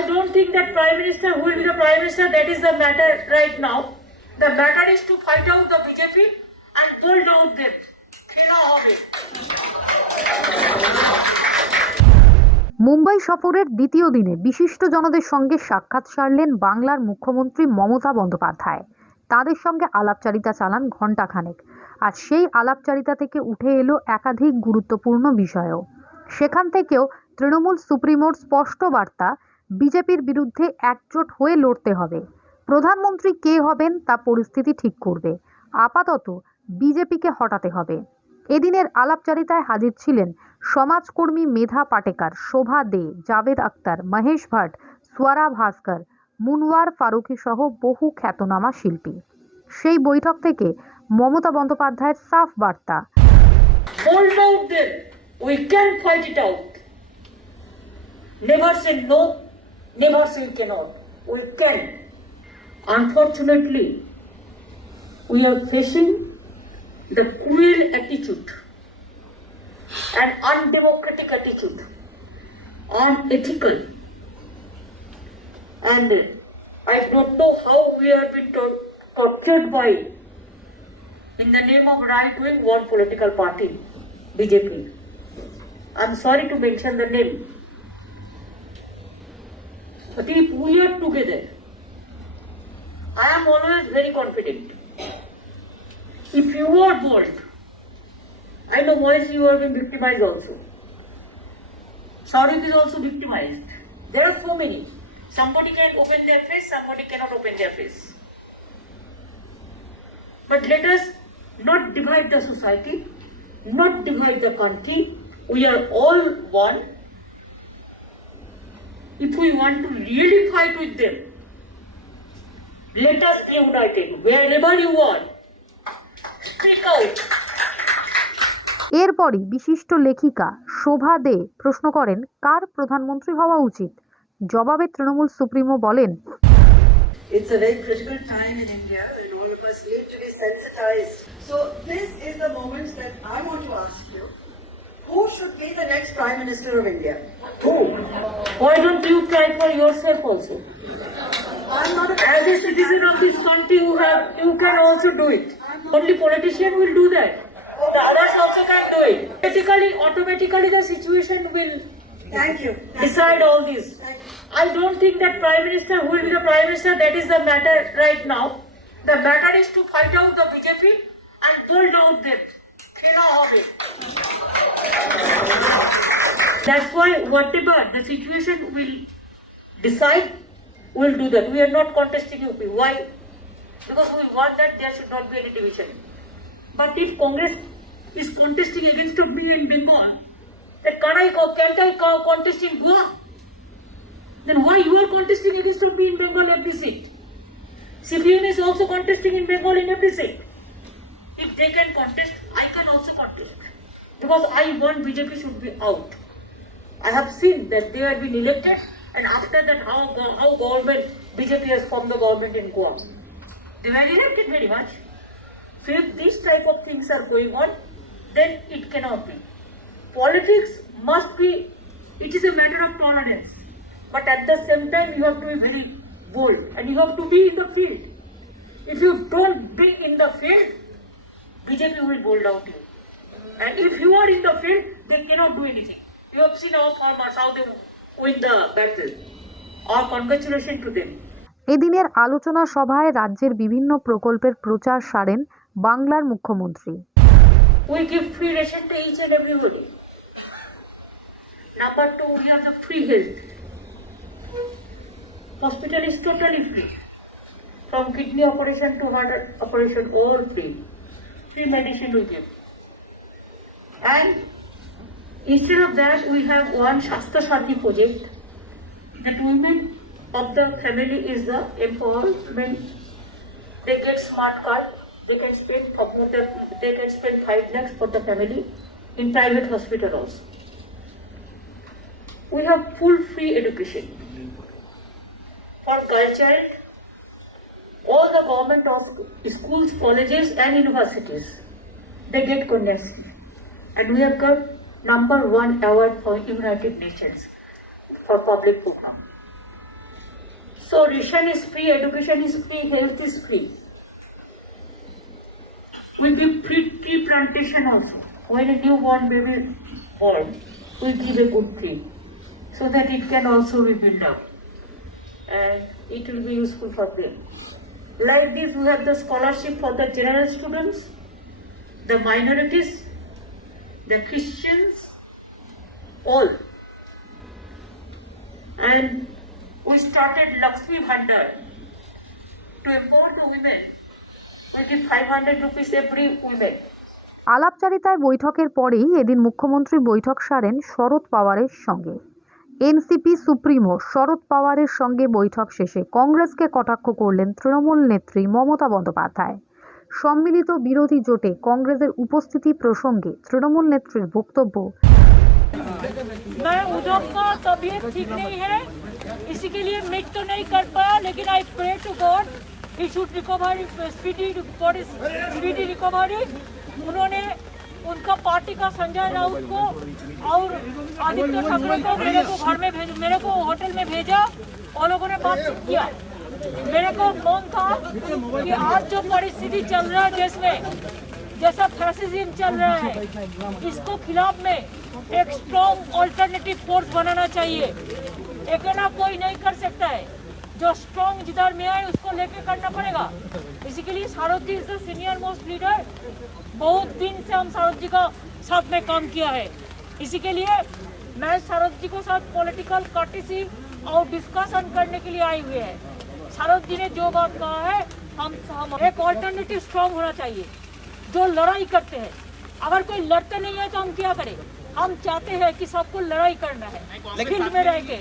I don't think that Prime Minister who will be the Prime Minister, that is the matter right now. The matter is to fight out the BJP and pull down them. Khela hobe. Mumbai সফরের দ্বিতীয় দিনে বিশিষ্ট জনদের সঙ্গে সাক্ষাৎ সারলেন বাংলার মুখ্যমন্ত্রী মমতা বন্দ্যোপাধ্যায়। তাদের সঙ্গে আলাপচারিতা চালান ঘণ্টাখানেক। আর সেই আলাপচারিতা থেকে উঠে এলো একাধিক গুরুত্বপূর্ণ বিষয়ও। সেখান থেকেও তৃণমূল সুপ্রিমোর স্পষ্ট বার্তা, বিজেপির বিরুদ্ধে একজোট হয়ে লড়তে হবে। প্রধানমন্ত্রী কে হবেন তা পরিস্থিতি ঠিক করবে। আপাতত বিজেপিকে হটাতে হবে। এদিনের আলাপচারিতায় হাজির ছিলেন সমাজকর্মী মেধা পাটেকার, শোভা দে, জাভেদ আখতার, মহেশ ভাট, সোয়ারা ভাস্কর, মুনওয়ার ফারুকি সহ বহু খ্যাতনামা শিল্পী। সেই বৈঠক থেকে মমতা বন্দ্যোপাধ্যায়ের সাফ বার্তা, Hold out them. We can fight it out. Never say no, never say cannot. We can. Unfortunately, we are facing the cruel attitude, an undemocratic attitude, unethical, and I don't know how we have been tortured by, in the name of right wing, one political party, BJP. I'm sorry to mention the name, but if we are together, I am always very confident. If you are bold, I know Moise, you have been victimized also. Shaurya is also victimized. There are so many. Somebody can open their face, somebody cannot open their face. But let us not divide the society, not divide the country. We are all one. If we want to really fight with them, let us be united. Wherever you are, speak out. এরপরই বিশিষ্ট লেখিকা শোভা দে প্রশ্ন করেন, কার প্রধানমন্ত্রী হওয়া উচিত? জবাবে Trinamool supremo বলেন, It's a very critical time in India and all of us need to be sensitized. So this is the moment that I want to ask you, who should be the next Prime Minister of India? Who? Why don't you try for yourself also? I'm not a As a citizen of this country, you can also do it. Only politician will do that. The others also can do it. Automatically the situation will Thank you. decide all this. I don't think that Prime Minister who will be the Prime Minister, that is the matter right now. The matter is to fight out the BJP and pull down them. Khela hobe. That's why whatever the situation will decide, we'll do that. We are not contesting UP. Why? Because we want that there should not be any division. But if Congress is contesting against me in Bengal, then can't I contest in Goa? Then why you are contesting against me in Bengal every seat? CPM is also contesting in Bengal in every seat. If they can contest, I can also contest. Because I want BJP should be out. I have seen that they have been elected, and after that how government, BJP has formed the government in Goa. They were elected very much. So if these type of things are going on, then it cannot be. Politics must be, it is a matter of tolerance. But at the same time, you have to be very bold and you have to be in the field. If you don't be in the field, BJP will bolt out you. And if you are in the field, they cannot do anything. You have seen our farmers, how they win the battle. Our congratulations to them. এদিনের আলোচনা সভায় রাজ্যের বিভিন্ন প্রকল্পের প্রচার সারেন বাংলার মুখ্যমন্ত্রী। We give free ration to each and everybody. Number 2, we have the free health. Hospital is totally free. From kidney operation to heart operation, all free. Free medicine we give. And instead of that, we have one Shastra Shati project that women of the family is the empowerment. They get smart card. They can spend 5 lakhs for the family in private hospital also. We have full free education for girl child. All the government of schools, colleges and universities, they get Kanyasri. And we have got #1 award for United Nations for public program. So ration is free, education is free, health is free. We give free tree plantation also. When a newborn baby born, we give a good tree so that it can also be built up and it will be useful for them. Like this, we have the scholarship for the general students, the minorities, the Christians, all. And we started Lakshmi Bhandar to empower the women. We give 500 rupees every women. আলাপচারিতায় বৈঠকের পরেই এদিন মুখ্যমন্ত্রী বৈঠক সারেন শরদ পাওয়ারের সঙ্গে। NCP supremo Sharad পাওয়ারের সঙ্গে বৈঠক শেষে কংগ্রেসকে কটাক্ষ করলেন তৃণমূল নেত্রী মমতা বন্দ্যোপাধ্যায়। সম্মিলিত বিরোধী জোটে কংগ্রেসের উপস্থিতি প্রসঙ্গে তৃণমূল নেত্রীর বক্তব্য, मैं उद्धव का तबीयत ठीक नहीं है, इसी के लिए मीट तो नहीं कर पाया, लेकिन I pray to God he should recover speedy recovery. उन्होंने उनका पार्टी का संजय राउत को और आदित्य ठाकरे को मेरे को घर में मेरे को होटल में भेजा और लोगों ने बातचीत किया। मेरे को मन था कि आज जो परिस्थिति चल रहा है देश में, जैसा फैसिज्म चल रहा है, इसको खिलाफ में एक स्ट्रॉन्ग ऑल्टरनेटिव फोर्स बनाना चाहिए। अकेला कोई नहीं कर सकता है, जो स्ट्रॉन्ग जिधर में आए उसको लेके करना पड़ेगा। इसी के लिए Sharad ji is the senior most leader. बहुत दिन से हम सारद जी का साथ में काम किया है, इसी के लिए मैं सारद जी को साथ पॉलिटिकल कर्टेसी और डिस्कशन करने के लिए आई हुई है। सारद जी ने जो बात कहा है, हम एक ऑल्टरनेटिव स्ट्रॉन्ग होना चाहिए जो लड़ाई करते हैं। अगर कोई लड़ते नहीं है तो हम क्या करें? हम चाहते हैं कि सबको लड़ाई करना है, फील्ड में रह के।